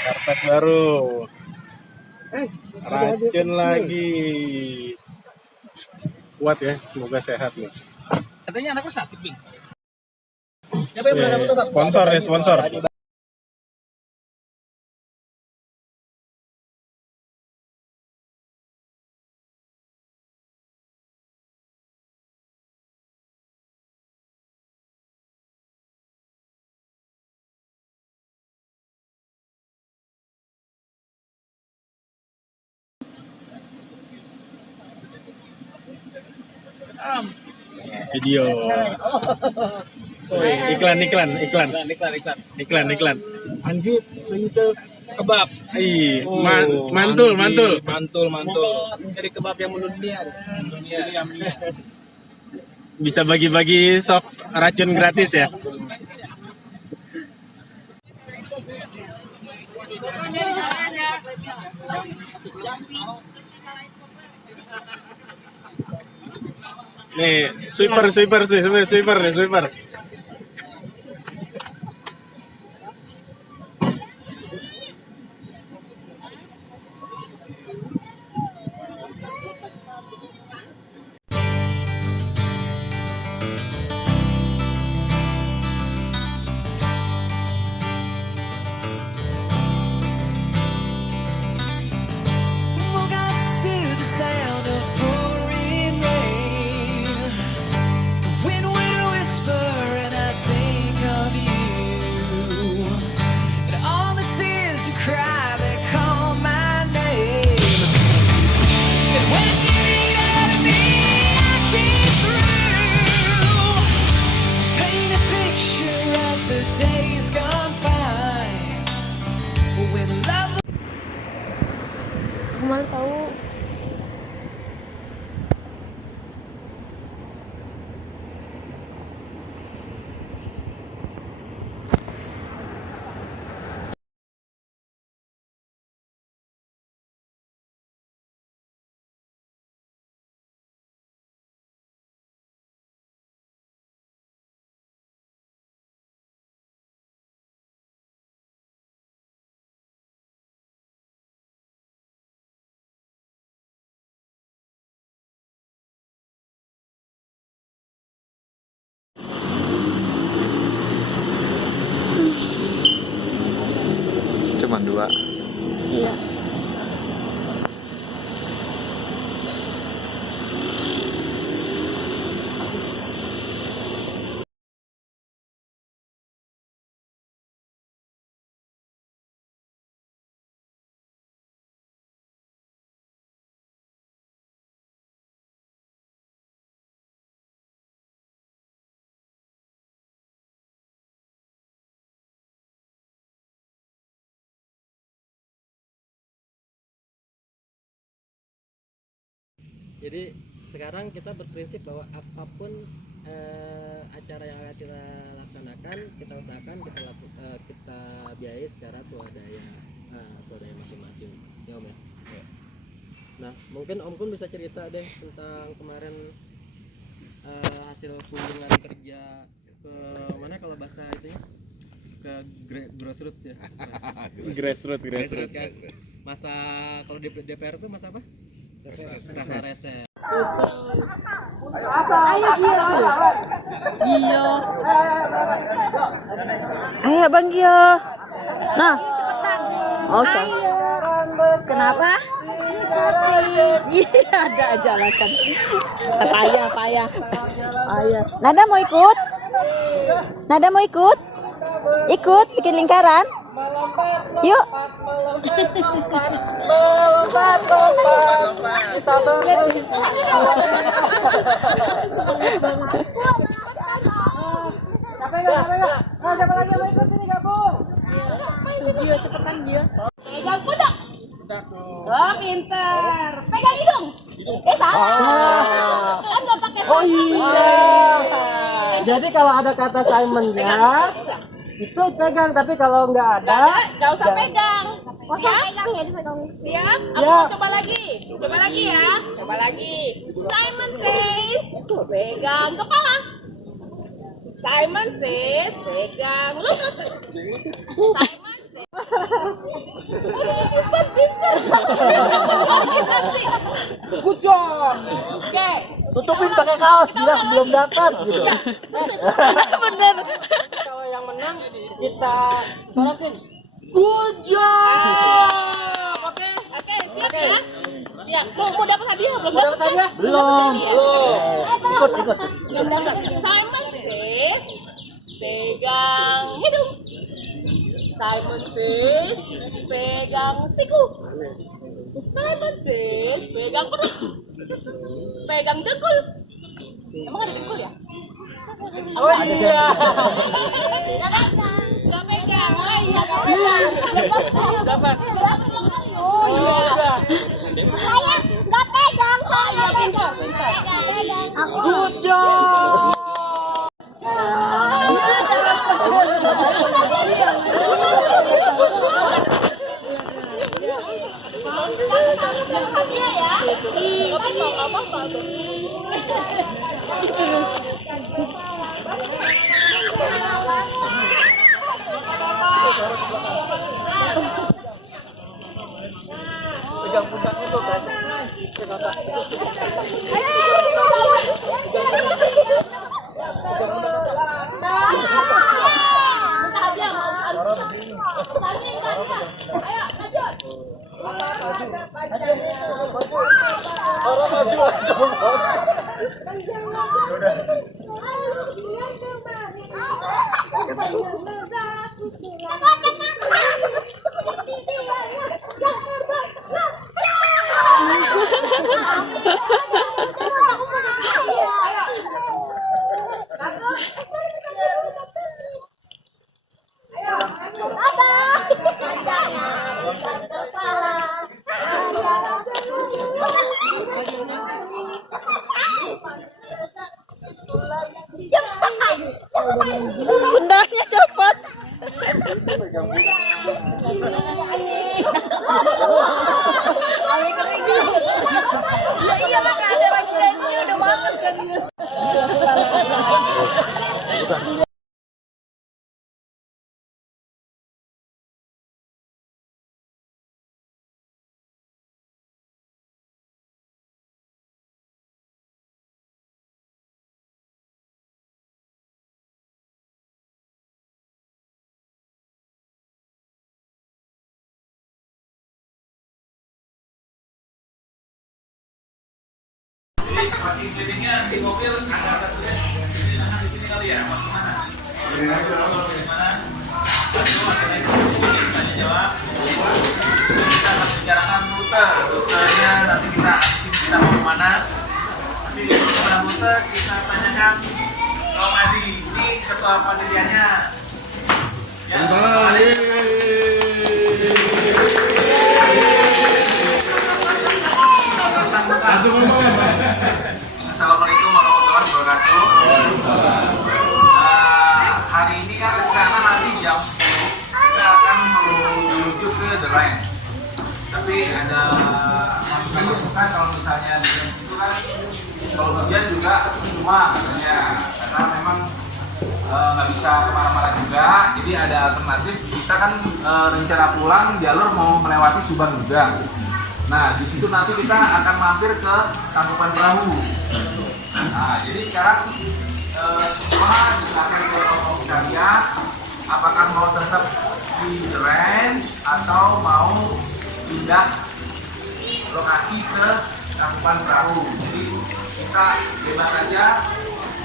Karpet baru. Racun lagi. Kuat ya, semoga sehat nih. Katanya anakku sakit, Bing. Sponsor nih, sponsor. Video. Iklan. Anjir, Princess kebab. Mantul. Jadi kebab yang mendunia. Bisa bagi-bagi sok racun gratis ya. Nih, sweeper. Malu tahu. Cuma 2. Iya. Jadi sekarang kita berprinsip bahwa apapun acara yang akan kita laksanakan, kita usahakan kita biayai secara swadaya masing-masing, ya Om ya. Nah mungkin Om pun bisa cerita deh tentang kemarin hasil kunjungan kerja ke mana kalau bahasa itunya, ke grassroots ya. Grassroots Kan? Masa kalau di DPR itu masa apa? Masa reses. Ayo Bang Gio. Nah. Oh, kenapa? Iya, ada aja alasan. Payah. Nada mau ikut? Ikut bikin lingkaran? Yuk. Kita siapa lagi yang mau ikut ini gabung? Gio, cepetan Gio. Pegang pundak. Oh, pinter. Pegang hidung. Salah. Kan nggak pakai Oh iya. Jadi kalau ada kata Simon-nya itu pegang, tapi kalau nggak ada nggak usah pegang. Siap? Siap? Aku mau coba lagi. Coba lagi ya. Coba lagi. Simon says, pegang kepala. Simon says, pegang lutut. Simon says. Cepat pintar. Good job. Oke. tutupin pakai kaos bilang belum dapat gitu. Bener. Kalau yang menang kita sorotin. Good job. Oke. Oke, siap ya? Siap. Mau dapat hadiah belum? Udah dapat hadiah? Belum. Ikut. Belum dapat. Simon says, pegang hidung. Simon says, pegang siku. Simon says, pegang perut. Pegang dengkul. Emang ada dengkul ya? Oh iya. Gak pegang. Oh iya, gak pegang. Dapat. Oh iya. Saya nggak pegang, Oh iya, pintar, pintar. Good job. Hadiah ya? Apa-apa tuh. Pegang pundaknya tuh kan. Pundaknya copot. Iya, makanya lagi udah males kan. Bicarakan rutenya nanti kita mau kemana. Nanti di rute kita tanyakan Om Adi, ini ketua panitianya. Ya, Assalamualaikum warahmatullahi wabarakatuh. Hari ini kan rencana nanti jam 10 kita akan menuju ke The Range. Tapi ada masukan kalau misalnya di jam itu kan kalau hujan juga cuma katanya karena memang nggak bisa kemana-mana juga. Jadi ada alternatif kita kan rencana pulang jalur mau melewati Subang juga. Nah, di situ nanti kita akan mampir ke Tangkuban Perahu. Nah, jadi sekarang semua dilakukan ke kelompok kalian, apakah mau tetap di The Range atau mau pindah lokasi ke Tangkuban Perahu. Jadi kita bebas aja.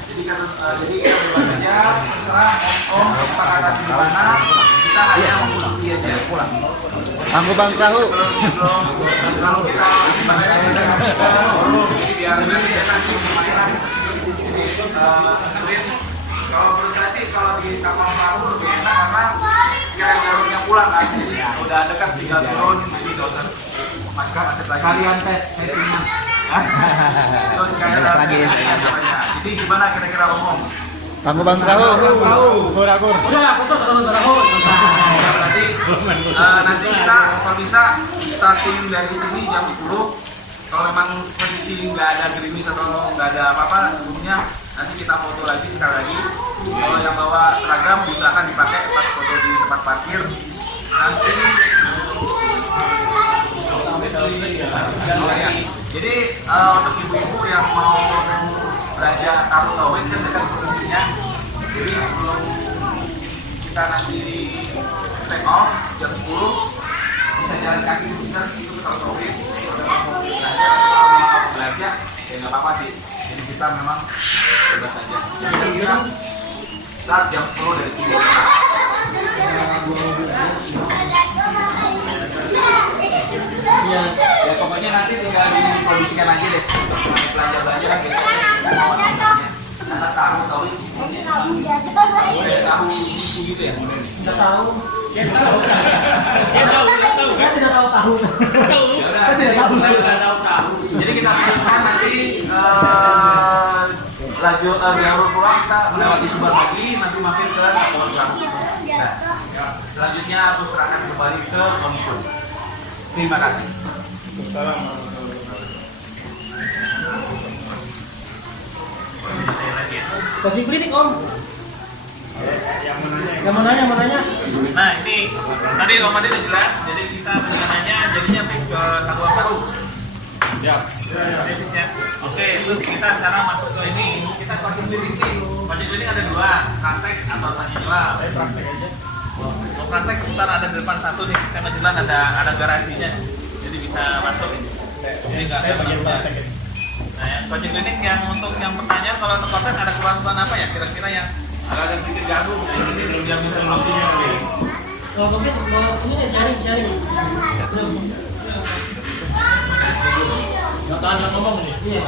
Jadi kita bebas aja, terserah om kita kata di mana. kita hanya mengikuti aja pulang. Angkutan perahu. Kalau kita jadi biar nanti lumayan. Jadi kalau menurut saya sih kalau di kapal perahu lebih enak karena kayak jalurnya pulang kan. Jadi udah dekat tinggal turun jadi nggak usah macet lagi. Kalian tes settingnya. Terus kayak lagi. Jadi gimana kira-kira ngomong? Angkutan perahu. Kur-kur. Udah, foto sama perahu. Berarti nanti kita kalau bisa starting dari sini jam 10. Kalau memang kondisi nggak ada gerimis atau nggak ada apa-apa, sebelumnya nanti kita foto lagi sekali lagi. Kalau yang bawa seragam usahakan dipakai pas foto di tempat parkir. Nanti jadi untuk ibu-ibu yang mau belanja tahu tauin kan dekat posisinya. Jadi sebelum kita nanti take off jam 10 bisa jalan kaki sebentar itu ke tahu tauin. Kalau mau belanja ya nggak apa-apa sih. Jadi kita memang bebas aja. Jadi kita start jam 10 dari sini. Ya pokoknya nanti tinggal dikondisikan aja deh. Belanja-belanja kan gitu. Kita tahu ini boleh tahu susu gitu ya. Tidak tahu. Saya tidak tahu. Jadi kita teruskan nanti lanjut jalur pulang kita melewati Subang lagi nanti mampir ke Kapal Perahu. Nah, selanjutnya aku serahkan kembali ke Om Kun. Terima kasih. Coaching klinik Om. Yang mau nanya. Nah ini tadi Om Adi udah jelas. Jadi kita rencananya jadinya ke Kapal Perahu. Ya. Oke, terus kita sekarang masuk ke ini. Kita coaching klinik sih. Coaching klinik ada dua, praktek atau tanya jawab. Saya praktek aja. Mau praktek ntar ada di depan satu nih. Kita kebetulan ada garasinya. Jadi bisa masuk. Jadi nggak ada praktek. Nah, yang coaching klinik yang untuk yang pertanyaan kalau untuk konten ada kebutuhan apa ya? Kira-kira yang agak sedikit gagu yang bisa menolongnya. Kalau mungkin ini sharing. Jangan ngomong nih. Iya.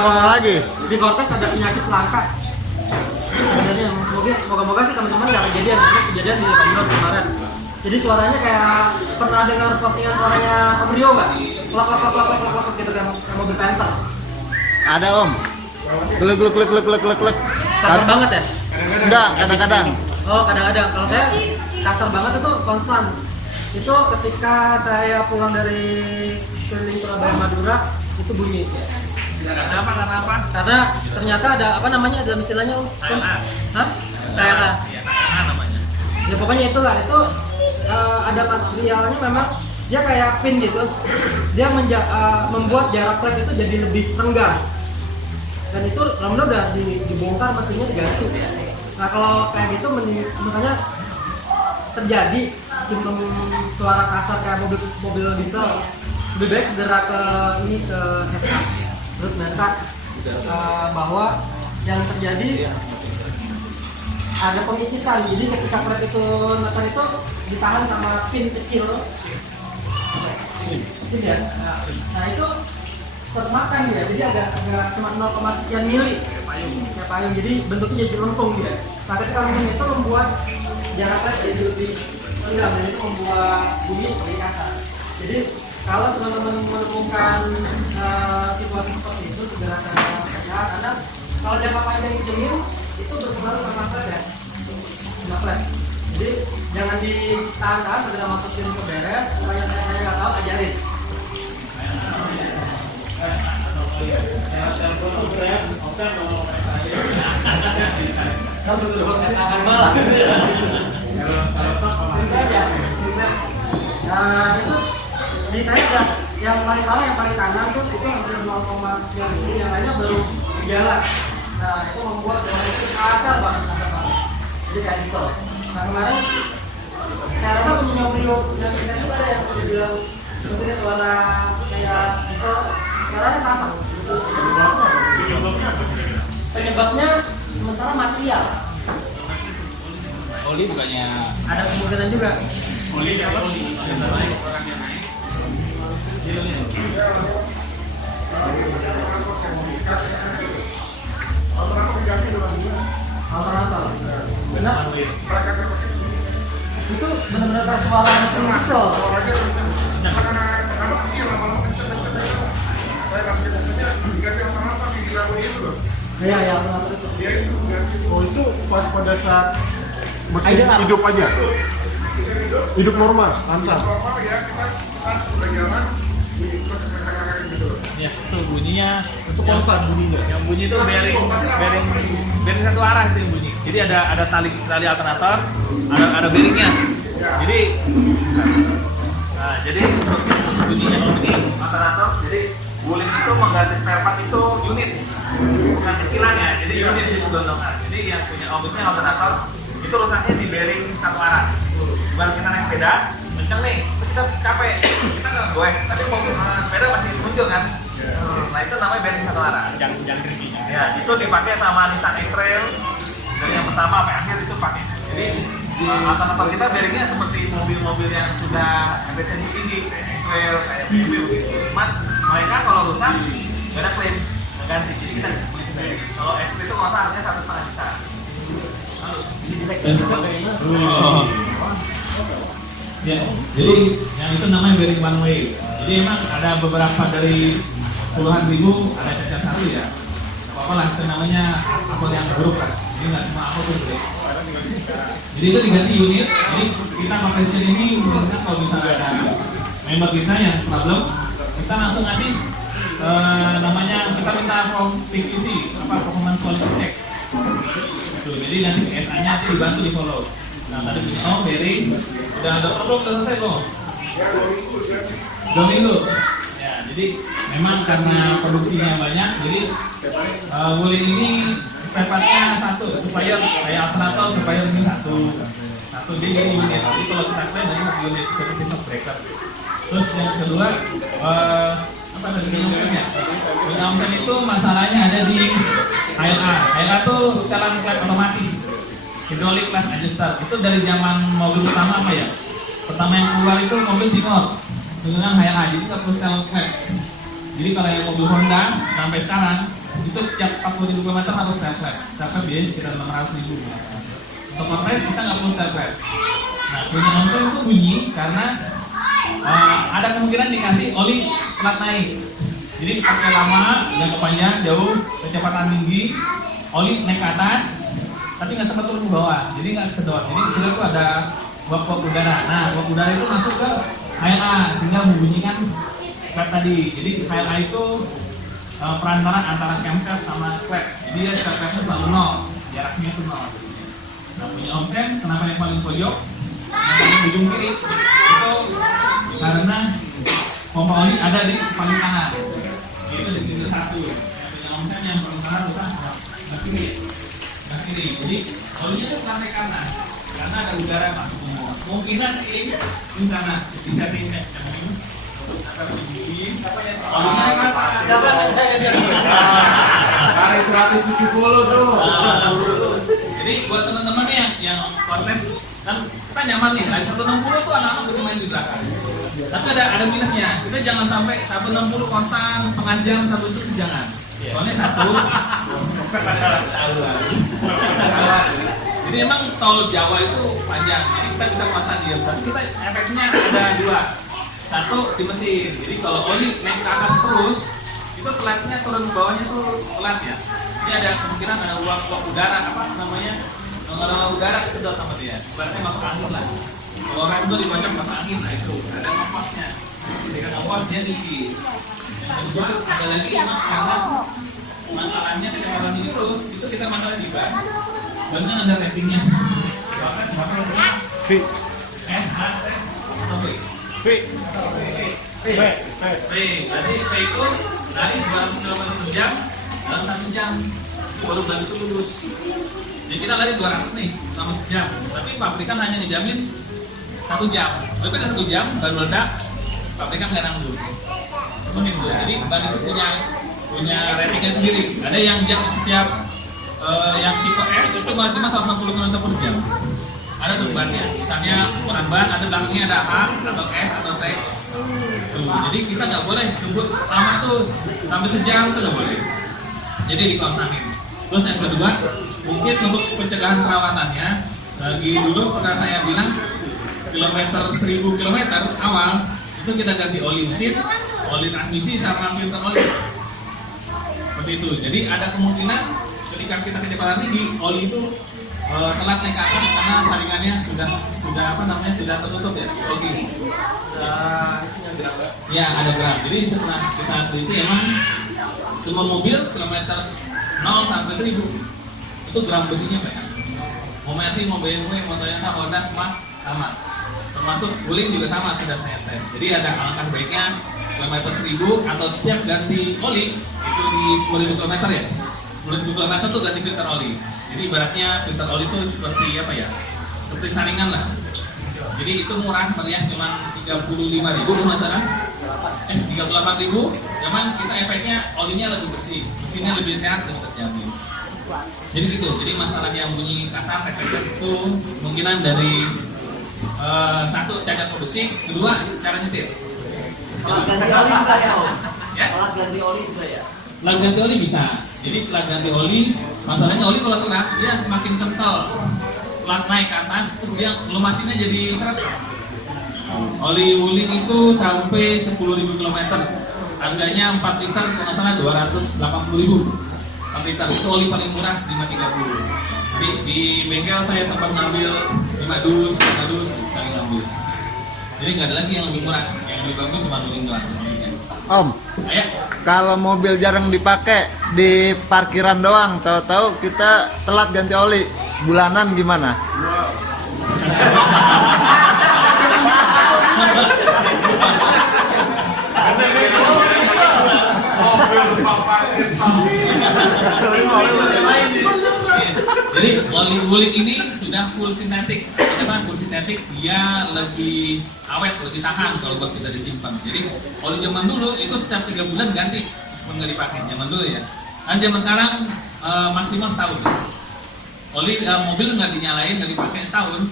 Ngomong lagi. Di Kortes ada penyakit langka. Sebenarnya moga-moga sih teman-teman nggak kejadian di Lombok kemarin. Jadi suaranya kayak pernah dengar postingan suaranya Om Rio nggak? Klak gitu kan mobil Panther. Ada Om. Klek. Kasar banget ya? Enggak, kadang-kadang. Oh kadang-kadang. Kalau saya kasar banget itu konstan. Itu ketika saya pulang dari keliling Surabaya Madura itu bunyi. Karena apa? Karena ternyata ada apa namanya dalam istilahnya Om? Hah? KRA. Iya, KRA namanya. Ya pokoknya itulah itu ada materialnya memang dia kayak pin gitu. Dia membuat jarak klep itu jadi lebih renggang. Dan itu lama udah dibongkar mesinnya diganti. Nah kalau kayak gitu makanya terjadi simptom suara kasar kayak mobil diesel, lebih baik segera ke SK terus mereka bahwa yang terjadi ada pengicisan. Jadi ketika klep itu neken itu ditahan sama pin kecil ya. Nah itu termakan ya, jadi agak cuma 0, sekian mili kayak payung, jadi bentuknya jadi lempung gitu. Nah ketika lempung itu membuat jaraknya jadi lebih rendah dan itu membuat bunyi lebih kasar. Jadi kalau teman-teman menemukan situasi seperti itu segera ke SK, karena kalau jangka panjang dingin itu berpengaruh sama klep ya, sama klep. Jadi jangan ditahan-tahan, segera masukin ke beres. Supaya saya nggak tahu, ajarin. Nah itu jadi saya yang paling bawah yang paling kanan tuh itu hampir 0,3 mili, yang lainnya baru jalan. Nah itu membuat suara itu kasar banget. Jadi kayak diesel. Nah kemarin saya rasa punya Brio yang kita itu ada yang udah bilang sebenarnya suara kayak diesel, suaranya sama. Penyebabnya sementara material. Oli bukannya Ada kemungkinan juga. oli apa oli? Orangnya naik. Alternator. Benar? Itu benar-benar suara mesin diesel. Iya, ya, alternator itu. Oh itu pas pada saat mesin hidup aja, hidup normal, langsung. Ya, itu bunyinya Itu konstan bunyinya. yang bunyi itu bearing satu arah itu yang bunyi. Jadi ada tali alternator, ada bearingnya. Jadi jadi bunyinya bunyi alternator. Jadi guling itu mengganti spare part itu unit, bukan kecilannya. Jadi unit itu gondongan. Jadi yang punya ombusnya alternator itu rusaknya di bearing satu arah. Baru kita naik sepeda, kenceng nih, kita capek, kita nggak goes, tapi mobil sepeda masih muncul kan. Nah itu namanya bearing satu arah. Jangan kritiknya. Ya itu dipakai sama Nissan X-Trail dari yang pertama sampai akhir itu pakai. Jadi alternator kita bearingnya seperti mobil-mobil yang sudah efisiensi tinggi, kayak X-Trail, kayak BMW begitu. Cuman mereka kalau rusak nggak ada klaim, nggak ganti. Jadi kita beli bearing. Kalau X-Trail itu kalau harganya 1,5 juta. Ya, jadi yang itu namanya bearing one way. Jadi emang ada beberapa dari puluhan ribu ada cacat satu ya. Apa lah itu namanya akun yang buruk lah. Jadi nggak semua akun tuh break. Jadi itu diganti unit. Jadi kita pakai mesin ini misalnya kalau misalnya ada member kita yang problem, kita langsung ngasih namanya kita minta from PQC apa performance quality check. Tuh, jadi nanti PSA-nya nanti dibantu di follow. Nah tadi punya bearing udah ada problem selesai belum? 2 minggu. Ya jadi memang karena produksinya banyak, jadi wuling ini spare-nya satu supaya kayak alternator supaya ini satu jadi unit. Jadi kalau kita klaim dari unit seperti shock breaker. Terus yang kedua apa tadi punya omsen itu masalahnya ada di HLA. HLA itu setelan klep otomatis, hydraulic class adjuster. Itu dari zaman mobil pertama apa ya? Pertama yang keluar itu mobil Tingor dengan HLA, jadi nggak perlu setelan klep. Jadi kalau yang mobil Honda sampai sekarang itu tiap 40.000 km harus setelan klep. Setelan klep biasanya sekitar 600.000. Untuk kompres kita nggak perlu setelan klep. Nah punya omsen itu bunyi karena ada kemungkinan dikasih oli plat naik. Jadi pakai lama, yang panjang, jauh, kecepatan tinggi, oli naik ke atas, tapi nggak sempat turun ke bawah, jadi nggak sedot. Jadi di sini tuh ada uap udara. Nah, uap udara itu masuk ke HLA sehingga membunyikan klep tadi. Jadi HLA itu perantara antara camshaft sama klep. Jadi ya klepnya selalu 0, jaraknya itu 0. Nah, punya omsen, kenapa yang paling pojok? Yang ujung kiri itu karena pompa oli ada di paling kanan. Itu di sini satu. Yang punya omsen yang paling kanan bukan sebelah kiri. Jadi olinya itu sampai kanan karena ada udara masuk semua. Kemungkinan ini kanan bisa dicek. Kali 170 tuh. Jadi buat teman-teman yang kontes kan kita nyaman nih, kali 160 tuh anak-anak bisa main di belakang. Tapi ada minusnya, kita jangan sampai 160 konstan setengah jam, 1 jam, jangan. Soalnya jadi emang tol Jawa itu panjang, jadi kita bisa pasang diam. Tapi kita efeknya ada 2. Satu di mesin, jadi kalau oli naik ke atas terus, itu telatnya turun ke bawahnya tuh telat ya. Jadi ada kemungkinan ada uap udara apa namanya? Kalau udara kesedot sama dia, berarti masuk angin lah. Kalau orang itu dikocok masuk angin, nah itu ada kompasnya. Ketika kompos dia dikit. Yang kedua ada lagi emang karena masalahnya ketika orang ini terus, itu kita masalah di ban. Dan ada ratingnya. Bahkan V, S, H, atau V. V. Berarti V itu dari 200 km per jam dalam 1 jam. Baru ban itu lulus. Jadi kita lari 200 nih selama sejam, tapi pabrikan hanya ngejamin 1 jam. Tapi pada 1 jam ban meledak, pabrikan nggak nanggung. Seperti itu. Jadi ban itu punya ratingnya sendiri. Ada yang jam setiap yang tipe S itu cuma 160 km per jam. ada tuh bannya. Misalnya ukuran ban, ada belakangnya ada H atau S atau T. Tuh, jadi kita nggak boleh nunggu lama tuh sampai sejam tuh nggak boleh. Jadi dikontranin. Terus yang kedua, mungkin untuk pencegahan perawatannya, lagi dulu pernah saya bilang kilometer 1000 km awal itu kita ganti oli mesin, oli transmisi sama filter oli. Seperti itu. Jadi ada kemungkinan ketika kita kecepatan tinggi, oli itu telat naik ke atas karena saringannya sudah tertutup ya. Oke. Ya ada gram. Jadi setelah kita teliti emang semua mobil kilometer 0 sampai 1000 itu gram besinya banyak. Mau Mercy, mau BMW, mau Toyota, Honda semua sama. Termasuk Wuling juga sama sudah saya tes. Jadi ada alangkah baiknya kilometer 1000 atau setiap ganti oli itu di 10.000 km ya. 10.000 km tuh ganti filter oli. Jadi ibaratnya filter oli itu seperti apa ya? Seperti saringan lah. Jadi itu murah meriah cuma 35.000 masalah. 38.000. Cuman kita efeknya olinya lebih bersih, mesinnya lebih sehat dan terjamin. Jadi gitu. Jadi masalah yang bunyi kasar efeknya itu kemungkinan dari satu cacat produksi, kedua cara nyetir. Alat ganti oli juga ya Om? Ya? Alat ganti oli juga ya? Alat ganti oli bisa. Jadi alat ganti oli, masalahnya oli kalau telat dia semakin kental. Telat naik ke atas, terus dia lumasinnya jadi seret. Oli Wuling itu sampai 10.000 km. Harganya 4 liter kalau nggak salah 280.000. 4 liter itu oli paling murah 530. Jadi di bengkel saya sempat ngambil 5 dus sekali ngambil. Jadi nggak ada lagi yang lebih murah, yang lebih bagus cuma Wuling doang. Om, Ayo. kalau mobil jarang dipakai di parkiran doang, tahu-tahu kita telat ganti oli, bulanan gimana? Jadi oli Wuling ini sudah full sintetik. Kenapa full sintetik? Dia lebih awet, lebih tahan kalau buat kita disimpan. Jadi oli zaman dulu itu setiap 3 bulan ganti, meskipun nggak dipakai zaman dulu ya. Dan zaman sekarang maksimal setahun. Oli mobil nggak dinyalain, nggak dipakai setahun,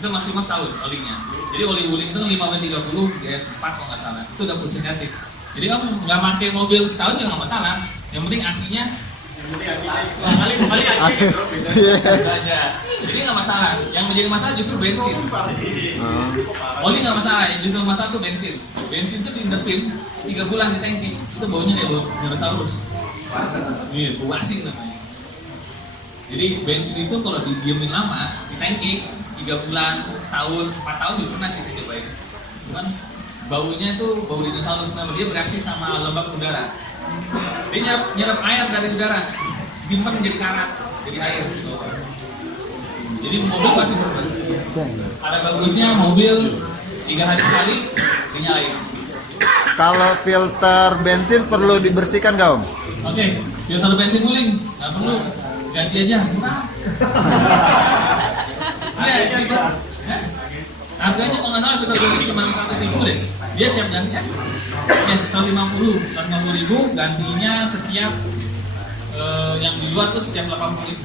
itu maksimal setahun olinya. Jadi oli Wuling itu 5W30 G4 kalau nggak salah, itu udah full sintetik. Jadi kamu nggak pakai mobil setahun juga nggak masalah. Yang penting akinya kali aja. Jadi nggak masalah. Yang menjadi masalah justru bensin. Oli nggak masalah. Yang justru masalah tuh bensin. Bensin tuh diinepin 3 bulan di tangki. Itu baunya kayak bau dinosaurus. Iya, bau asin namanya. Jadi bensin itu kalau didiemin lama di tangki 3 bulan, setahun, 4 tahun juga pernah sih dicobain. Cuman baunya tuh bau dinosaurus, namanya dia bereaksi sama lembab udara. Dia nyerap air dari udara, simpan jadi karat, jadi air. Jadi mobil pasti berubah. Ada bagusnya mobil 3 hari sekali dinyalain. Kalau filter bensin perlu dibersihkan nggak Om? Oke, filter bensin Wuling nggak perlu, ganti aja. Murah. Harganya kalau nggak salah filter bensin cuma 100.000 deh. Dia tiap gantinya ya 150.000 gantinya setiap yang di luar tuh setiap 80.000.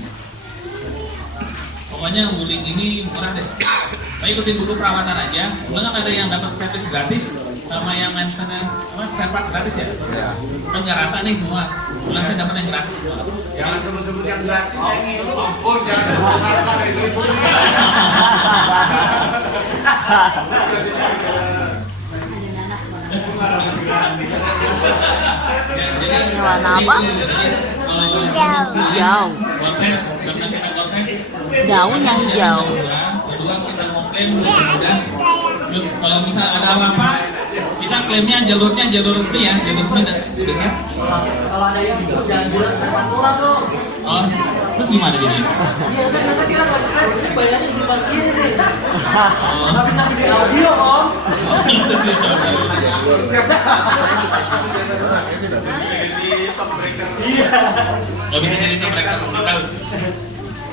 Pokoknya Wuling ini murah deh. Nah, ikutin buku perawatan aja. Kemudian ada yang dapat service gratis sama yang maintenance spare part gratis ya. Kan nggak rata nih semua. Kemudian saya dapat yang gratis. Jangan sebut-sebut yang gratis. Ampun, jangan harga itu. Warna apa? Hijau. Daunnya hijau. Kedua kita mau klaim mudah-mudahan. Terus kalau misal ada apa-apa, kita klaimnya jalurnya jalur resmi ya, jalur resmi dan udah ya. Kalau ada yang jangan bilang peraturan dong. Oh, terus gimana jadi? Iya kan nanti kita kan bayarnya sebebas gini. Nggak bisa bikin audio Om. Nggak bisa jadi shockbreaker.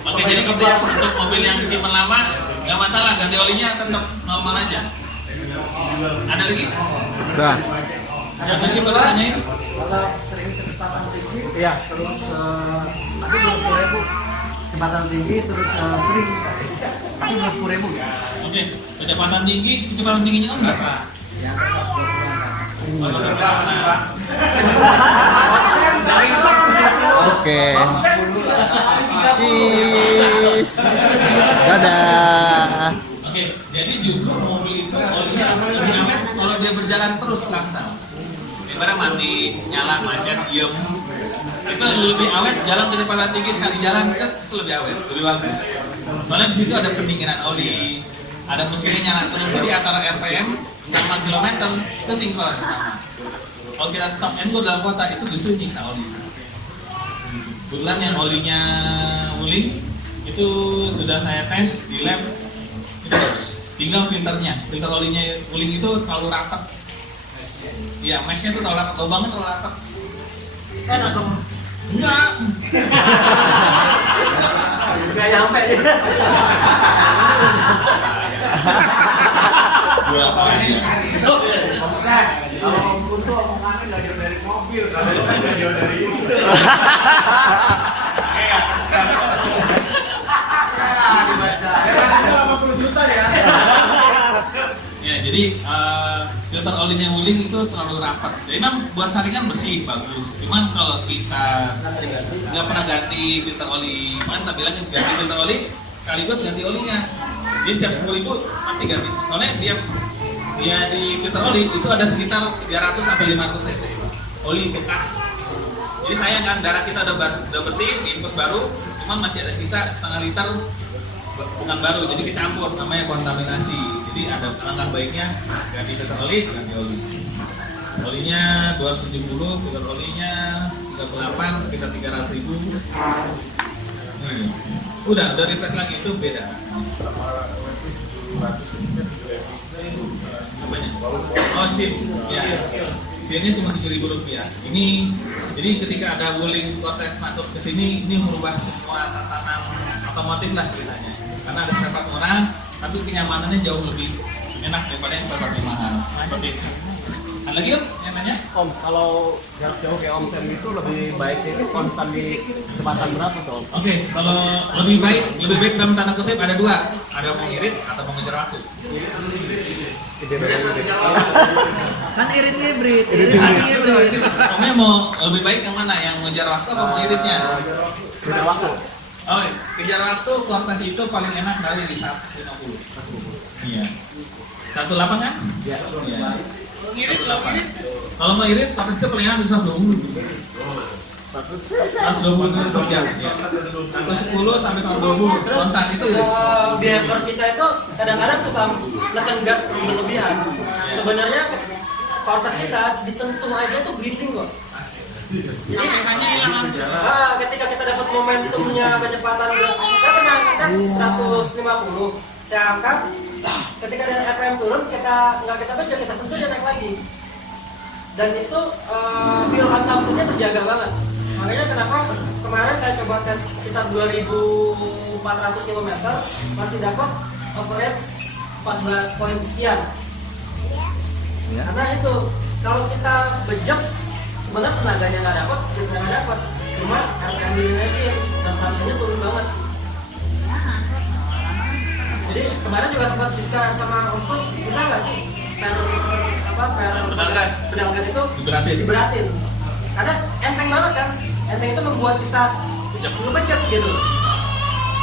Oke, jadi gitu ya, untuk mobil yang disimpan lama nggak masalah, ganti olinya tetap normal aja. Ada lagi? Udah. Ada lagi pertanyaannya? Kalau sering kecepatan tinggi, ya terus tapi belum Bu, kecepatan tinggi terus sering Oke, kecepatan tingginya kan berapa? Oke. Cheese. Dadah. Oke, jadi justru mobil itu olinya lebih awet kalau dia berjalan terus langsung. Daripada mati, nyala, macet, diem. Itu lebih awet, jalan kecepatan tinggi sekali jalan itu lebih awet, lebih bagus. Soalnya di situ ada pendinginan oli, ada mesinnya nyala terus, jadi antara RPM sama kilometer itu sinkron sama. Kalau kita top end dalam kota itu justru nyiksa oli. Kebetulan yang olinya Wuling itu sudah saya tes di lab, itu bagus. Tinggal filternya, filter olinya Wuling itu terlalu rapat. Iya, meshnya tuh terlalu rapat, banget terlalu rapat. Enak dong. Enggak. Nggak nyampe deh. Dua apa aja. Kalau untuk omongannya nggak jauh dari mobil, kalau nggak jauh dari ini. Ya, jadi filter olinya Wuling itu terlalu rapat. Jadi memang buat saringan bersih, bagus. Cuman kalau kita nggak pernah ganti filter oli, kan tak bilangnya ganti filter oli, sekaligus ganti olinya. Jadi setiap 10.000 pasti ganti. Soalnya dia di filter oli itu ada sekitar 300 sampai 500 cc oli bekas. Jadi sayang kan, darah kita udah bersih, diinfus baru, cuman masih ada sisa setengah liter bukan baru, jadi kecampur, namanya kontaminasi. Jadi ada alangkah baiknya ganti filter oli, ganti oli. Olinya 270, filter olinya 38, sekitar 300.000. Udah refresh lagi, itu beda. Oh SIM, ya. SIM-nya cuma Rp7.000. Ini, jadi ketika ada Wuling Cortez masuk ke sini, ini merubah semua tatanan otomotif lah ceritanya. Karena ada spare part murah, tapi kenyamanannya jauh lebih enak daripada yang spare part mahal. Seperti itu. Ada lagi Om yang nanya? Om, kalau jarak jauh kayak Om Sam itu lebih baiknya itu konstan di kecepatan berapa tuh Om? Oke, kalau lebih baik dalam tanda kutip ada dua, ada mau irit atau mau ngejar waktu. Kan irit hybrid. Omnya mau lebih baik yang mana? Yang ngejar waktu atau mau iritnya? Sudah waktu. Oh, kejar waktu Cortez itu paling enak dari di 150. Iya. 18 kan? Iya. Ngirit, kalau mau irit, Cortez itu paling enak di 120. 120 per jam. 110 sampai 120 kontak itu. Behavior kita itu kadang-kadang suka neken gas berlebihan. Sebenarnya Cortez kita disentuh aja tuh bleeding kok. Jadi ketika kita dapat momentumnya kecepatan kita pernah kita 150, saya angkat, ketika ada RPM turun kita sentuh dia naik lagi. Dan itu fuel consumption-nya terjaga banget. Makanya kenapa kemarin saya coba tes sekitar 2.400 km masih dapat overhead 14 poin sekian. Ya. Karena itu kalau kita bejek sebenarnya tenaganya nggak dapat, skillnya nggak dapat, cuma RPM dinaikin dan harganya turun banget. Jadi kemarin juga sempat bisa sama untuk bisa nggak sih pedal gas itu diberatin. Karena enteng banget kan, enteng itu membuat kita ngebecet gitu.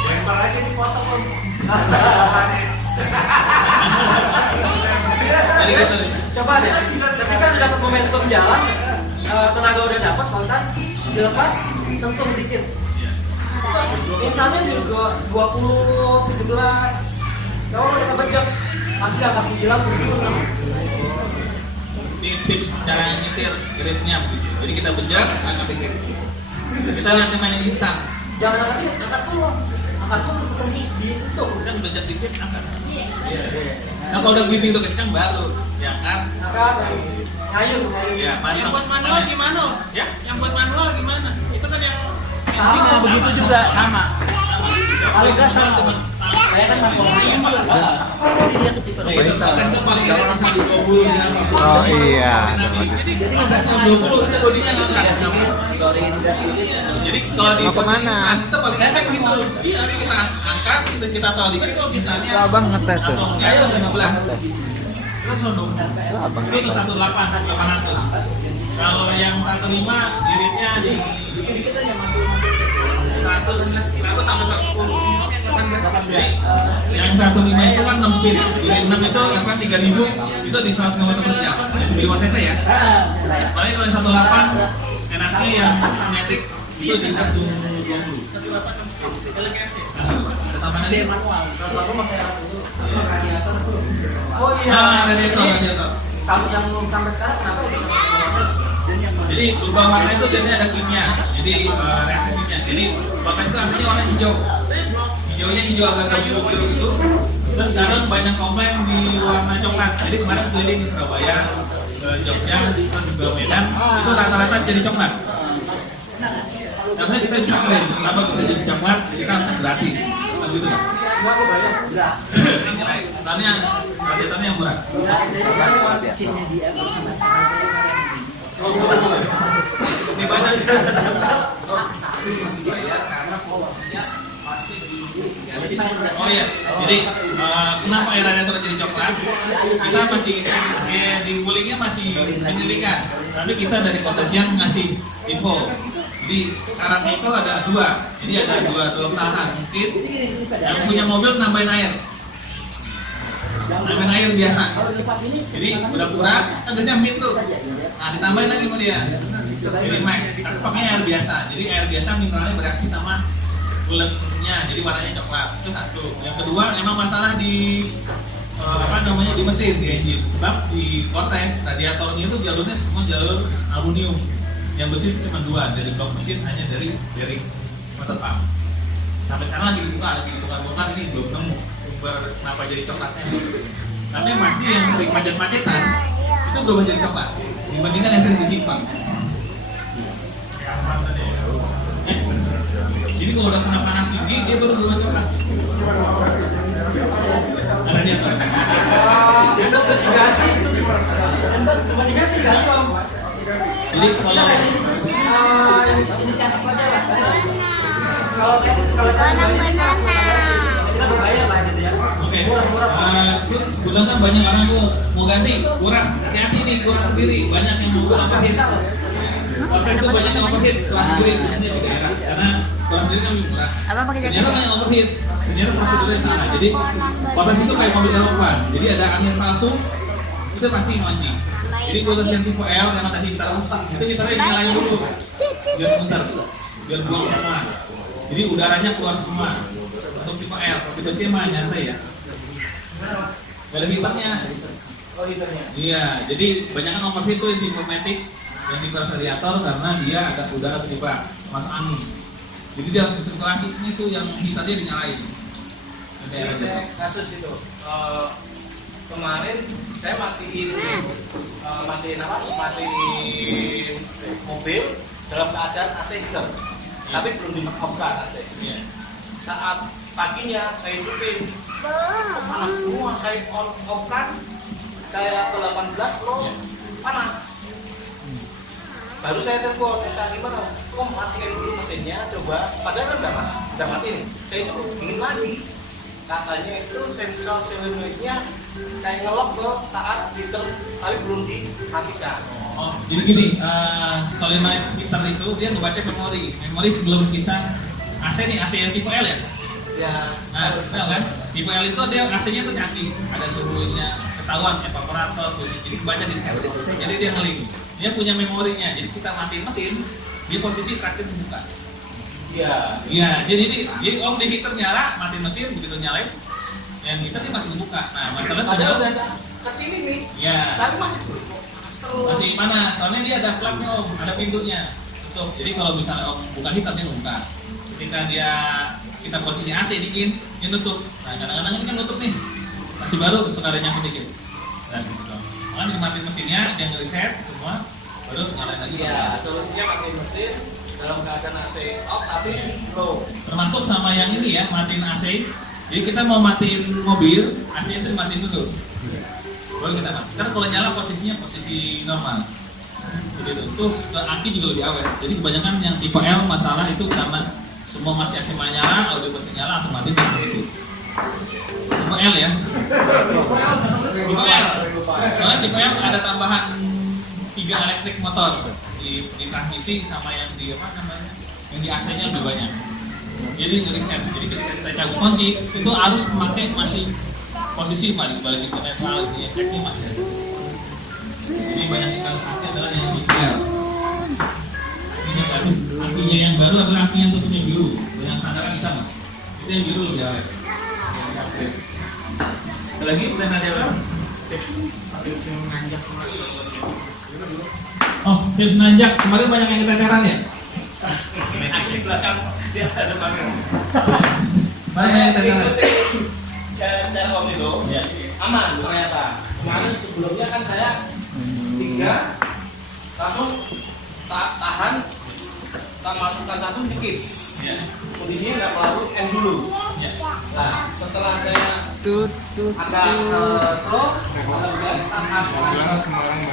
Lempar aja dipotong Om. Jadi gitu. Coba deh, ketika udah dapat momentum jalan, tenaga udah dapat, kontan dilepas, sentuh dikit. Instannya juga 20, 17. Kalau kita bejek, pasti akan 9. Ini tips cara nyetir grade-nya begitu. Jadi kita bejak, angkat dikit. Kita lihat mainnya instan. Jangan angkat dulu. Angkat dulu seperti di situ. Kan bejak dikit, angkat. Nah kalau udah gini tuh kencang baru diangkat. Angkat, ngayun. Ya, Yang buat manual gimana? Ya. Yang buat manual gimana? Itu kan yang Sama begitu juga, sama. Paling gas sama. Oh iya. Jadi kalau di Mau kemana? itu paling efek gitu. Jadi kita angkat, kita tahu dikit itu misalnya Abang ngetes tuh. langsung 15. Langsung dong. Itu 800. Kalau yang 15 iritnya di 100 sampai 110. Jadi yang 15 itu kan 6 pin. Irit 6 itu yang kan 3000 itu di 100 km per jam. Di 15 cc ya. Paling kalau yang 18 enaknya yang magnetic itu di 120. Oh iya. Nah, radiator. Kalau yang sampai sekarang kenapa? Jadi lubang warna itu biasanya ada kimia. Jadi reaksi kimia. Jadi bakal itu artinya warna hijau. Hijaunya hijau agak biru gitu. Terus sekarang banyak komplain di warna coklat. Jadi kemarin keliling ke Surabaya, ke Jogja, terus ke Medan, itu rata-rata jadi coklat. Karena kita juga keren, kenapa bisa jadi coklat? Kita harusnya gratis. Kan gitu kan? Soalnya radiatornya yang murah. Ini banyak. Oh iya, jadi kenapa air radiator jadi coklat? Kita masih di wulingnya masih penyelidikan, tapi kita dari kepolisian ngasih info. Jadi karatnya itu ada 2, jadi ada dua tahan. Mungkin yang punya mobil nambahin air biasa. Jadi udah kurang, kan biasanya min tuh. Nah ditambahin lagi sama dia. Jadi max, pakai air biasa. Jadi air biasa mineralnya bereaksi sama bulatnya, jadi warnanya coklat. Itu satu. Yang kedua, memang masalah di di mesin, di engine. Sebab di Cortez radiatornya itu jalurnya semua jalur aluminium. Yang besi itu cuma 2, dari blok mesin hanya dari bearing motor pump. Sampai sekarang lagi dibuka, ada bongkar ini belum nemu sumber kenapa jadi coklatnya. Tapi yang pasti yang sering macet-macetan itu berubah jadi coklat dibandingkan yang sering disimpan. Jadi kalau udah kena panas tinggi dia baru berubah coklat. Ada dia tuh. Jadi kalau bulan kan banyak orang mau ganti kuras, hati-hati nih kuras sendiri, banyak yang mau overheat. Waktu itu banyak yang overheat kuras sendiri, karena kuras sendiri kan lebih murah. Ternyata banyak overheat, ternyata prosedurnya salah. Jadi kuras itu kayak mobil Eropa, jadi ada angin palsu itu pasti mancing. Jadi kuras yang tipe L yang ada hitam itu hitamnya dinyalain dulu biar muter, biar buang semua. Jadi udaranya keluar semua. Untuk tipe L, tipe C mah nyantai ya. Gak ada hitamnya. Oh hitamnya. Iya, jadi banyak kan overheat itu di pneumatik yang di radiator karena dia ada udara terlibat masuk angin. Jadi dia harus sirkulasi ini tuh yang hitamnya dinyalain. Saya kasus itu kemarin saya matiin mobil dalam keadaan AC hitam, tapi belum dimakamkan AC. Saat paginya saya hidupin, panas semua, saya on-off-kan, saya ke 18 loh, panas. Baru saya telepon, saat gimana? Kok matiin dulu mesinnya, coba. Padahal kan udah mati nih. Saya itu ingin lagi. Katanya itu sensor solenoidnya kayak ngelok ke saat heater, tapi belum dimatikan. Oh, jadi gini, solenoid heater itu dia ngebaca memori sebelum kita AC nih, AC yang tipe L ya? Ya. Nah, L kan? Tipe L itu dia AC-nya tuh canggih, ada suhunya ketahuan, evaporator, suhunya, jadi kebaca di scan. Jadi dia ngeling, dia punya memorinya, jadi kita matiin mesin, dia posisi terakhir dibuka. Iya, jadi di heater nyala, matiin mesin, begitu nyalain, yang heater dia masih membuka. Nah, masalahnya udah kecil ini. Iya. Tapi masih panas, soalnya dia ada plugnya om, ada pintunya. Tutup. Jadi kalau misalnya om buka heater dia buka. Ketika kita posisi AC dingin, dia nutup. Nah, kadang-kadang ini kan nutup nih, masih baru suka ada nyangkut dikit. Dan gitu dong. Makanya dimatiin mesinnya, dia nge-reset semua, baru nyalain lagi. Iya, solusinya matiin mesin dalam keadaan AC off tapi low. Termasuk sama yang ini ya, matiin AC Jadi kita mau matiin mobil, AC-nya itu dimatiin dulu. Baru kita mati. Karena kalau nyala posisinya posisi normal. Begitu. Terus aki juga lebih awet. Jadi kebanyakan yang tipe L masalah itu karena semua masih AC nyala, audio masih nyala, langsung mati itu. Tipe L ya. Tipe L. Soalnya tipe L ada tambahan 3 elektrik motor di transmisi sama yang di apa namanya? Yang di AC-nya lebih banyak. Jadi ngeriset. Jadi ketika kita cabut kunci itu harus memakai masih posisi balik ke netral, di ceknya masih ada. Jadi banyak yang aki adalah yang ideal. Akinya yang baru adalah aki yang tutupnya biru. Yang standar kan bisa nggak? Itu yang biru lebih awet. Ada lagi udah ada apa? Oh, tips nanjak kemarin banyak yang keteteran ya? Aki belakang dia ada pamer. Banyak yang keteteran. Cara om itu ya. Aman ternyata. Kemarin sebelumnya kan saya 3 langsung tahan, tak masukkan 1 dikit. Ya. Kondisinya nggak perlu end dulu. Ya. Nah, setelah saya agak slow, agak tahan,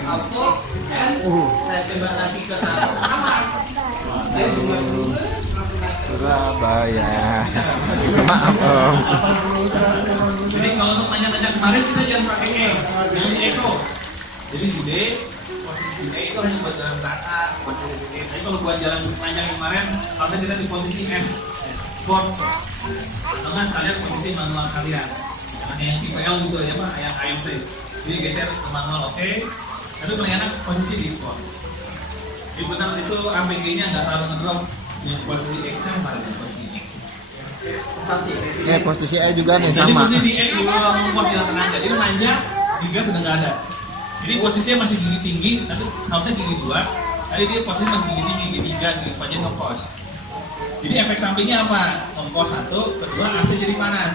auto, end, saya coba lagi ke sana. Aman. Saya dulu. Surabaya. Maaf om. Jadi kalau untuk nanya-nanya kemarin kita jangan pakai E, jangan Eco. Jadi gede, gede itu hanya buat jalan belakang, buat jalan gede. Tapi kalau buat jalan panjang kemarin, harusnya kita di posisi S, sport. Atau kan kalian posisi manual kalian. Jangan yang tipe L gitu ya pak, yang AMT. Jadi geser ke manual oke, tapi paling enak posisi di sport. Jadi benar itu AMG-nya nggak terlalu ngedrop. Yang posisi X sama dengan posisi X. Posisi E juga nih Jadi sama. posisi E di bawah membuat yang tenaga. Jadi manja giga sudah nggak ada. Jadi posisinya masih gigi tinggi, tapi harusnya gigi 2. Tadi dia posisi masih gigi tinggi, gigi 3, gigi 4 aja ngepos. Jadi efek sampingnya apa? Ngepos 1, kedua AC jadi panas.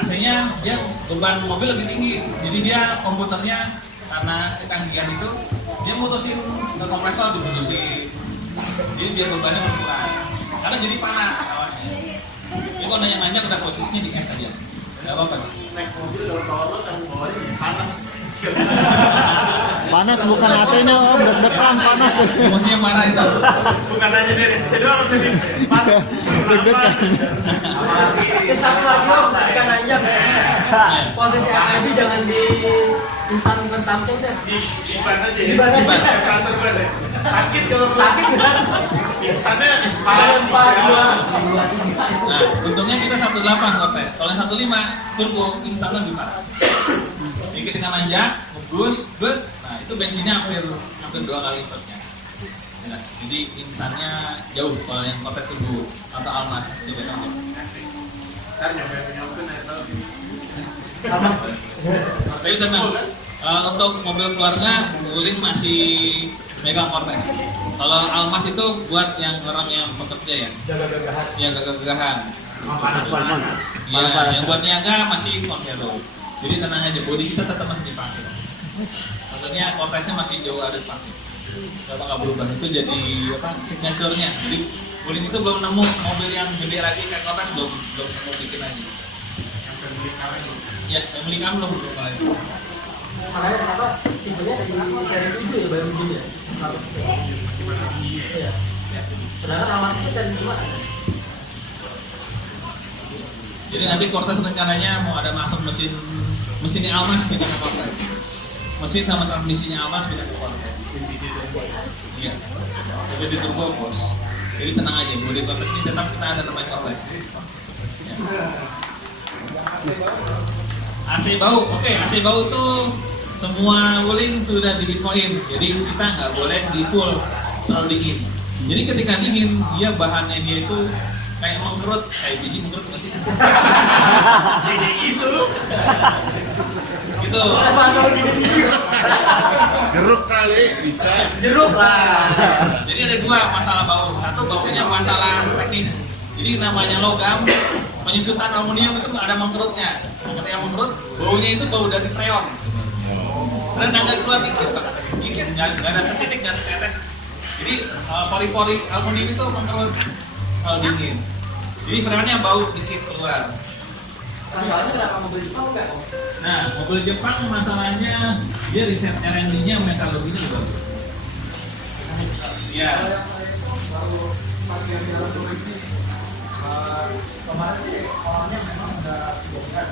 AC-nya dia beban mobil lebih tinggi. Jadi dia komputernya karena ketanggihan itu dia mutusin ke kompresor diputusin. Jadi biar bebannya berkurang. Karena jadi panas awalnya. Jadi kalau nanya-nanya udah posisinya di S aja. Gak apa-apa. Naik mobil kalau sama bawahnya panas. Panas bukan AC-nya om, deg-degan panas. Emosinya marah itu. Bukan hanya dari saya doang tadi. Deg-degan. Satu lagi om, kita nanya posisi AID jangan di intan tampil deh. Di ban aja ya. Di ban aja. Kantor ban ya. Sakit kalau sakit. Biasanya Nah, untungnya kita 18 Cortez. Kalau yang 15 turbo instan lebih parah. Jadi ketika nanjak, ngebus, nah itu bensinnya hampir 2 kali lipatnya. Nah, jadi instannya jauh kalau yang Cortez turbo atau Almas itu beda. kan nyampe tahu. Tapi tenang. Untuk mobil keluarga, Wuling masih megang Cortez. Kalau Almas itu buat yang orang yang bekerja ya. Gagah-gagahan. Yang gagah-gagahan. Panas banget. Ya, yang buat niaga masih Convero. Jadi tenang aja, bodi kita tetap masih dipakai. Maksudnya Corteznya masih jauh ada dipakai. Kalau nggak berubah itu jadi apa? Signaturenya. Jadi Wuling itu belum nemu mobil yang gede lagi kayak Cortez belum nemu bikin lagi. Ya, yang beli kamu belum lagi. Makanya kenapa tipenya dari seri itu ya baru begini ya. Iya. Sedangkan Almas itu dari gimana? Jadi nanti Cortez rencananya mau ada masuk mesinnya Almas pindah ke Cortez. Mesin sama transmisinya Almas pindah ke Cortez. Iya. Jadi turbo bos. Jadi tenang aja, bodi Cortez ini tetap kita ada namanya Cortez. Ya. AC bau, oke, AC bau tuh semua Wuling sudah diinfoin. Jadi kita nggak boleh di full terlalu dingin. Jadi ketika dingin, dia bahannya dia itu kayak mengkerut, kayak biji mengkerut berarti. Jadi gitu. Gitu. Geruk kali bisa. Jeruk lah. Jadi ada 2 masalah bau. Satu baunya masalah teknis. Jadi namanya logam, penyusutan aluminium itu ada mengkerutnya. Nah, ketika mengkerut, baunya itu bau dari freon. Dan agak keluar dikit, nggak ada setitik, nggak ada tetes. Jadi pori-pori aluminium itu mengkerut kalau dingin. Jadi freonnya bau dikit keluar. Masalahnya kenapa mobil Jepang enggak? Nah, mobil Jepang masalahnya dia riset R&D-nya metodologinya lebih bagus. Iya. Kemarin sih orangnya memang udah bongkar.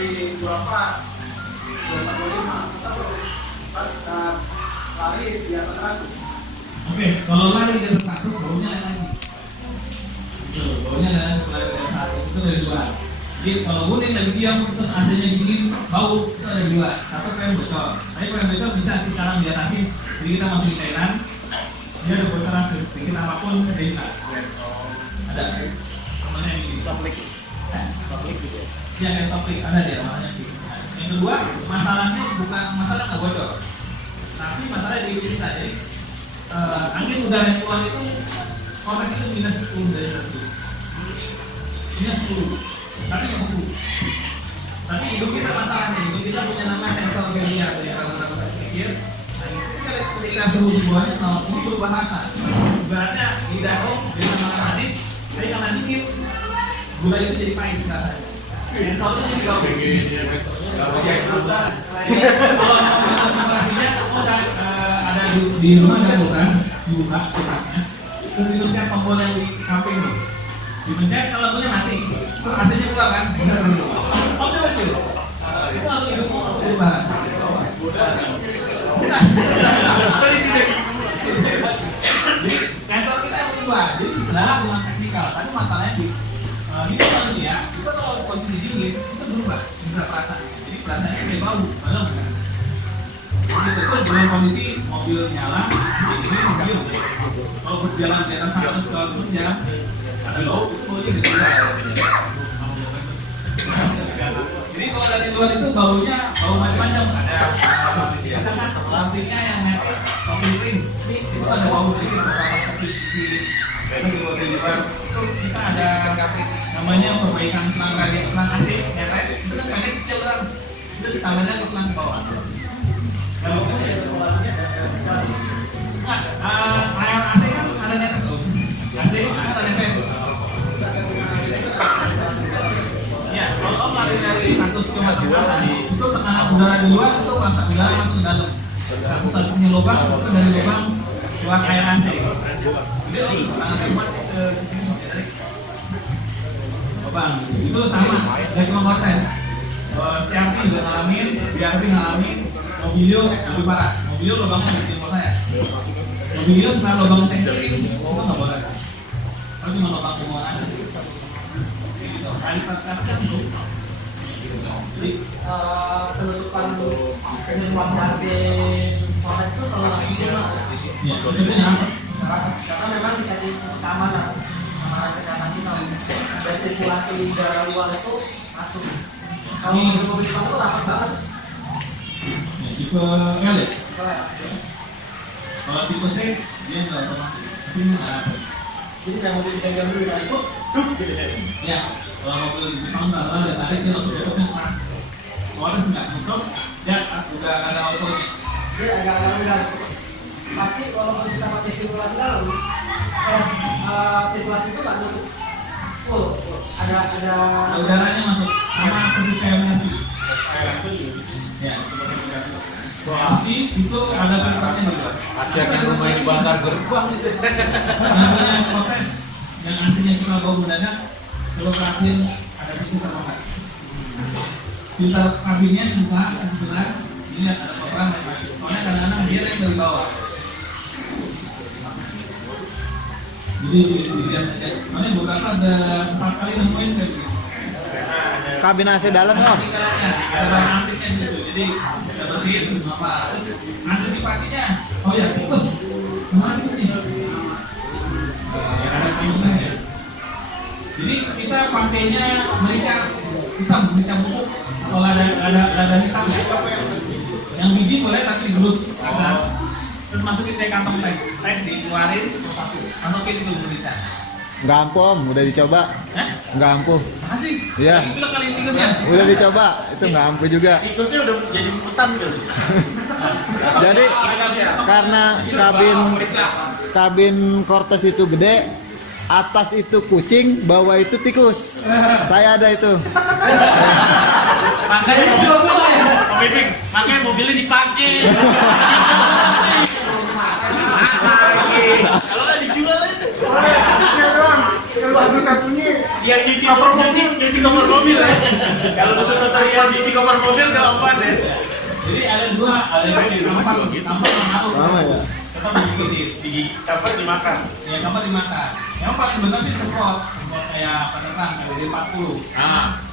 Di 24 25 lari di atas 100. Oke, kalau lari di atas 100 baunya lain lagi. Itu baunya dari 1 itu dari 2. Jadi kalau kuning lagi diam terus AC-nya dingin bau itu ada 2. Satu PM bocor. Tapi PM bocor bisa sekarang diatasi. Jadi kita masukin cairan, dia ada bocoran sedikit apapun kita hilang. Ada namanya ini toplik. Toplik gitu. Iya kayak toplik ada dia namanya. Yang kedua masalahnya bukan masalah nggak bocor, tapi masalah di kita. Jadi angin udara yang keluar itu korek itu minus 10 dari 100. Minus 10. Tapi nggak perlu. Tapi hidup kita masalahnya, hidup kita punya nama sensor media dari kalau pikir. Nah itu ketika suhu sebuahnya ini berubah rasa. Ibaratnya lidah dia sama manis, tapi karena dingin gula itu jadi pahit rasanya. Sensornya jadi bau. Kalau konsentrasinya, ada di rumah ada kulkas, dibuka kulkasnya, terus dipencet tombol yang di samping nih. Dipencet kalau lampunya mati, terus AC-nya keluar kan? Oh udah kecil. Itu langsung hidupmu langsung berubah. Jadi sensor kita yang berubah. Jadi sebenarnya bukan teknikal, tapi masalahnya di itu manusia, itu kalau posisi dingin itu berubah rasa. Jadi rasanya kayak bau, malah bukan. Jadi itu dengan kondisi mobil nyala, ini mobil. Kalau berjalan di atas 100 km per jam, ada bau, itu baunya gede banget. Jadi kalau dari luar itu baunya bau macam-macam. Ada katakan lampinya yang netep, lampi kering. Itu ada bau sedikit, seperti di luar itu kita ada namanya perbaikan selang radiator selang AC, RS. Itu kan pendek kecil kan. Itu ditambahnya ke selang bawah. Kalau air AC kan ada netes tuh. AC kan ada netes. Ya, kalau lari dari 100 km itu tekanan udara di luar itu masuk udara masuk ke dalam. Satu-satunya lubang itu dari lubang keluar air AC. Jadi tekanan kuat ke sini dari lubang. Itu sama. Dari komponen. CRT juga ngalamin, BRT ngalamin, Mobilio lebih parah. Mobilio lubangnya di timur saya. Mobilio setelah lubang teknik itu nggak boleh. Kalau cuma lubang pembuangan aja. Gitu. Kali-kali itu. Jadi Penutupan minuman HP Soalnya itu kalau lagi gimana? ya, itu nyampe. Karena memang bisa di keamanan kesehatan kita. Sirkulasi udara luar itu masuk. Kalau mobil Jepang itu rapat banget. Ya, tipe L ya. Kalau tipe C dia nggak otomatis. Tapi nggak ada. Jadi yang mobil dipegang dulu itu duk gitu Ya, kalau mobil di Jepang nggak ada tarik dia langsung jatuhnya keras. Kalau ada nggak nutup, dia udah ada autonya. Dia agak rendah. Tapi kalau kita pakai sirkulasi dalam, sirkulasi itu nggak nutup. Ada Udaranya masuk sama persis kayak MC. Ya, MC itu ada filternya juga. Ada yang rumah ini bakar gerbang. Namanya proses yang aslinya cuma bau mendadak, kalau terakhir ada filter apa enggak? Filter kabinnya dibuka, kebetulan lihat ada orang yang masuk. Soalnya kadang-kadang dia yang dari bawah. Jadi dilihat aja. Soalnya beberapa ada 4 kali nemuin kayak gitu. Kabin AC dalam om. Ada barang antiknya di situ. Jadi kita bersihin apa? Antisipasinya. Oh ya, tikus. Kemana tikus nih? Ada tikusnya. Jadi kita pakainya merica hitam, merica busuk. Kalau ada hitam, yang biji boleh tapi digerus kasar. Terus masukin kayak kantong teh, dikeluarin, masukin itu merica. Nggak ampuh om, udah dicoba. Hah? Nggak ampuh. Masih? Iya. Gila kali tikusnya. Udah dicoba, itu nggak ampuh juga. tikusnya udah jadi hutan gitu. Jadi karena kabin Cortez itu gede, atas itu kucing, bawah itu tikus. Saya ada itu. Makanya mobilnya dipakai. Kalau nggak dijual itu. Kalau ada satunya Yang nyuci cover mobil ya. Kalau untuk yang nyuci cover mobil gampang deh. Jadi ada dua, ada yang tampar pengaruh. Sama ya. Tetap digigit, tampar dimakan. Ya tampar dimakan. Yang paling benar sih semprot kayak peneran kayak dari 40.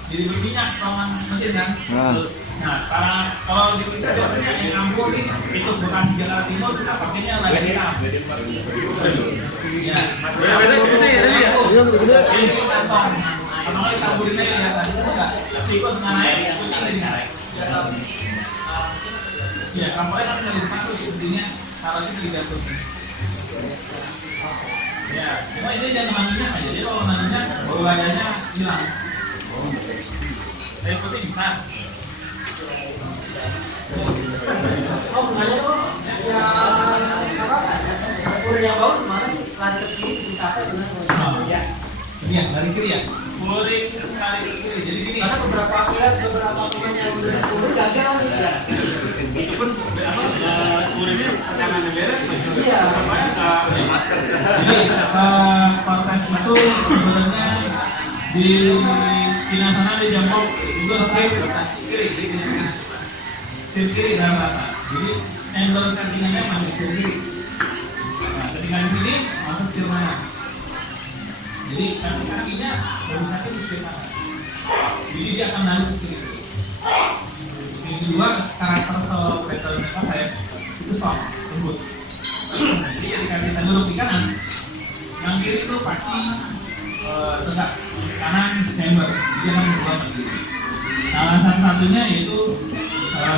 Jadi berminyak ruangan mesin kan. Nah, kalau di kita biasanya yang ampun itu Bekasi Jakarta Timur kita pakainya lada hitam. Ya, beda-beda bisa ya tadi ya. Ini kantong. Kalau nggak ditamburin aja ya tadi enggak. Tikus nggak naik, kucing jadi naik. Ya, kampornya kan dari depan tuh sebenarnya kalau itu digantung. Ya, cuma ini jangan mandinya aja. Jadi kalau mandinya bau ladanya hilang. Saya putih bisa. Oh, sebenarnya tuh yang bau kemarin lanjut ini bisa Ya. Iya, dari kiri ya. Puring kali kiri. Jadi gini. karena beberapa teman yang udah 10 gagal nih ya. Itu pun puringnya jangan beres. Iya. Jadi konten itu sebenarnya di Cina sana di Tiongkok itu sip kiri dan rata. Jadi angle settingannya masuk sip kiri. Nah, ketika di sini masuk sip kanan. Jadi kakinya dari kaki ke sip kanan. Jadi dia akan naik ke kiri. Yang kedua karakter pedal metal saya itu soft, lembut. Jadi ketika kita duduk di kanan, yang kiri itu pasti tegak, kanan chamber, dia akan bergerak ke kiri. Salah satunya yaitu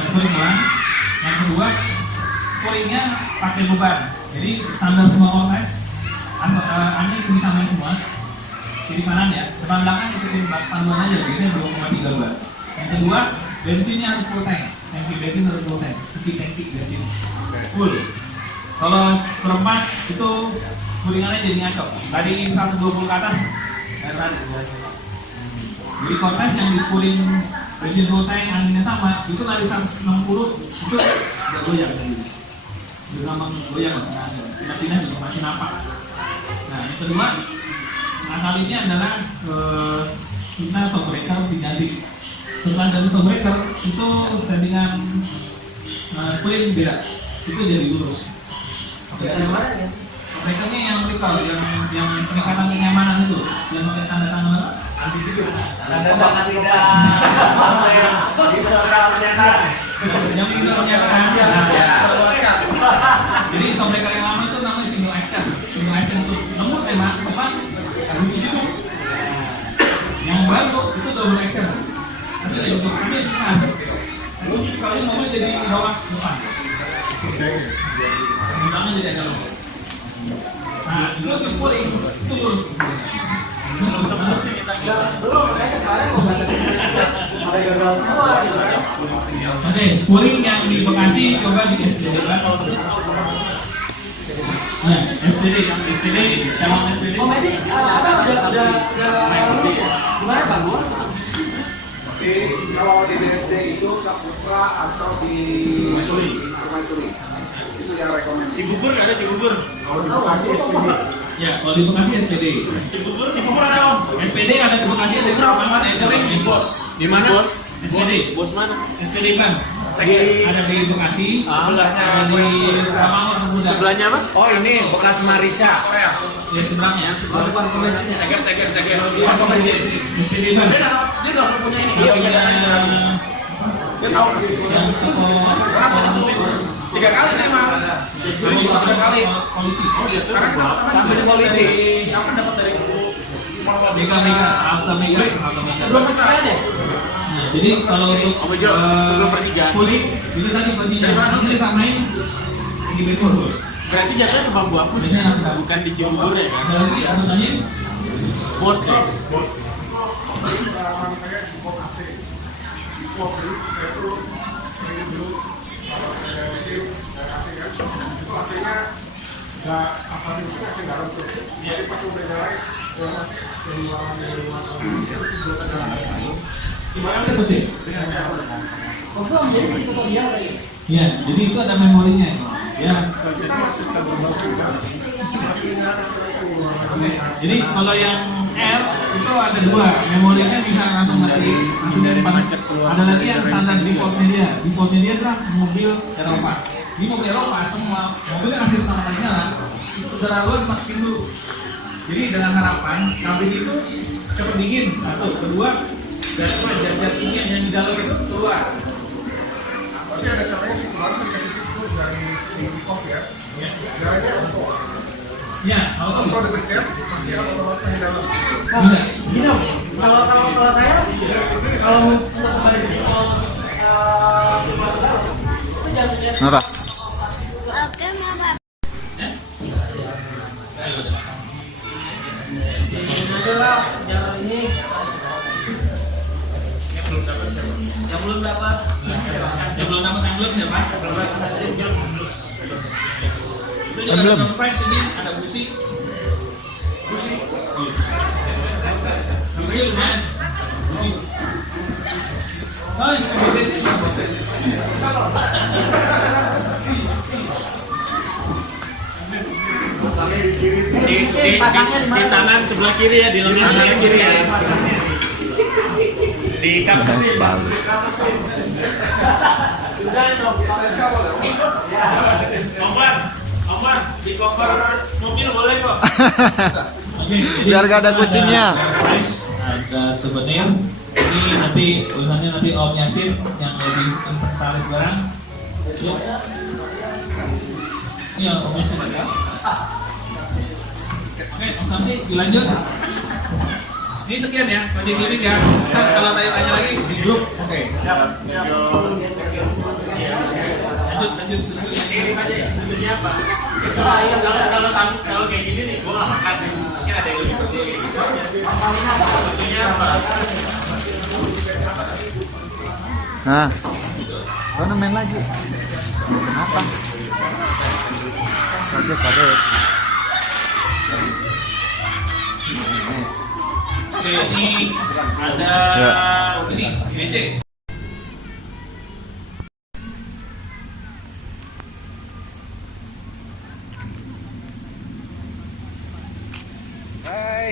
spring one. Yang kedua, springnya pakai beban. Jadi standar semua Cortez, angin bisa main semua. Kiri kanan ya, depan belakang ikutin panduan aja, biasanya 2,3 bar. Yang kedua, bensinnya harus full tank. Tangki bensin harus full tank, tangki bensin full. Kalau perempat itu puringannya jadi ngaco. Tadi 120 ke atas, dan jadi Cortez yang di puring bensin full tank anginnya sama, itu dari 160 itu udah goyang sendiri. Udah gampang goyang lah, pindah juga masih nampak. Nah yang kedua, akal ini adalah kita shockbreaker diganti. Setelah dari shockbreaker itu settingan spring beda, itu jadi lurus. Shockbreakernya yang recall, yang peningkatan kenyamanan itu, yang pakai tanda tangan anti itu. Tanda tangan tidak. Yang itu pernyataan. Jadi shockbreaker yang lama itu namanya single action. Single action itu lembut enak, tepat, harus itu. Yang baru itu double action. Tapi untuk kami itu khas. Lalu kali mobil jadi bawah depan. Belakangnya jadi agak lembut. Nah itu untuk puring itu lurus. Oke, puring yang di Bekasi coba di SPD kan? Nah, SPD emang SPD. Oh, ini apa udah gimana Bang? Tapi kalau di BSD itu Saputra atau di Permaisuri itu yang rekomendasi. Cibubur ada Cibubur. Kalau di Bekasi SPD. Ya, kalau di Bekasi SPD. Cibubur ada om. SPD ada di Bekasi ada di mana? Di bos. Di mana? Bos. SPD. Bos mana? SPD kan. Ada di Bekasi. Sebelahnya di Ramangun Pemuda. Sebelahnya apa? Oh ini bekas Marisa. Di seberangnya. Ceger. Bukan konvensi. SPD kan. Dia nggak punya ini. Dia tahu Yang Kenapa satu? 3 kali saya mah. 3 kali. Polisi. Karena sampai di polisi. Kamu dapat dari Mega. Belum bisa aja. Nah, jadi kalau untuk sebelum pertigaan. kulit itu tadi posisinya ini disamain di Betul. Berarti jatuhnya ke Bambu Apus, bukan di Cibubur ya kan? Ada lagi aku tanya Bos ya? Bos. Pengalaman saya di Pop AC. Di Pop dulu, saya tuh dulu kalau kayak mesin dan AC kan, itu AC-nya nggak apa itu AC dalam tuh. Jadi pas udah nyalain, kalau masih AC luaran dari luar itu buat jalan. Gimana sih putih? Oh, belum, jadi itu kok dia lagi. Iya, jadi itu ada memorinya. Ya. Jadi kalau yang L itu ada dua, memorinya bisa langsung mati, langsung dari mana? Ada lagi yang standar defaultnya dia. Defaultnya dia adalah mobil Eropa. Ini mobil Eropa semua mobilnya kasih standar nyala, itu terlalu masukin dulu. Jadi dengan harapan kabin itu cepat dingin. Satu, kedua, dan zat-zat kimia yang di dalam itu keluar. Pasti ada caranya sih keluar dikasih tipu dari off ya. Caranya untuk. Ya, kalau dipencet masih ada otomatis di dalam. Gini Om, kalau saya kalau untuk kembali ke Kenapa? Oke, Mama. adalah yang ini yang belum dapat yang belum dapat envelope siapa? Itu juga ada dompet ini, ada busi busi lumayan busi. Oh, ini sih di tangan sebelah kiri ya, di lengan sebelah kiri ya. Di kap mesin. Omar, di cover mobil boleh kok. Biar gak ada kucingnya. Ada souvenir. Ini nanti urusannya nanti Om Yasin yang lebih inventaris barang. Iya, Om Yasin ada. Oke, Om Samsi dilanjut. Ini sekian ya, Project Klinik ya. Kalau tanya lagi di grup, oke. Lanjut. Tentunya apa? Kalau kayak gini nih, gua nggak makan. Mungkin ada yang lebih penting. Tentunya apa? Nah, mana main lagi? Kenapa? Kade. Oke, ini ada ini DC. Hai.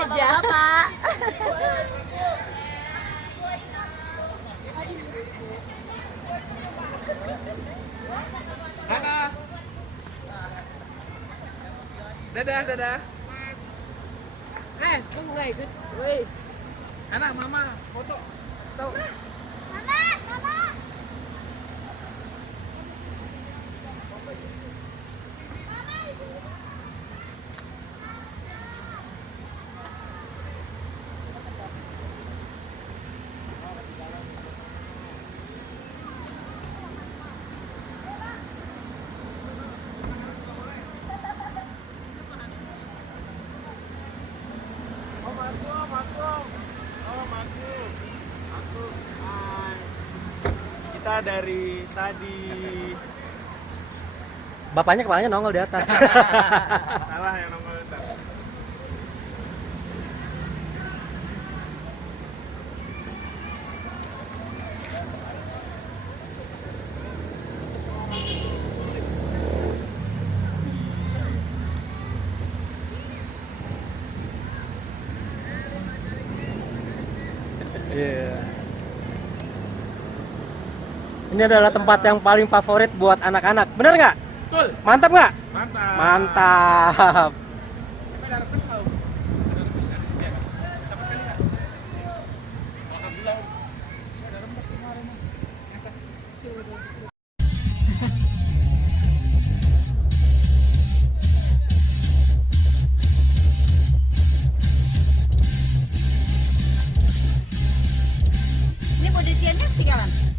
Aja, Pak. Dadah. Tunggu nggak ikut? Woi, anak mama foto. Tahu? Mama. Kita dari tadi. Bapaknya kepalanya nongol di atas. Salah yang nongol itu. Ini adalah tempat yang paling favorit buat anak-anak. Bener nggak? Betul. Mantap nggak? Mantap. Mantap. ketinggalan.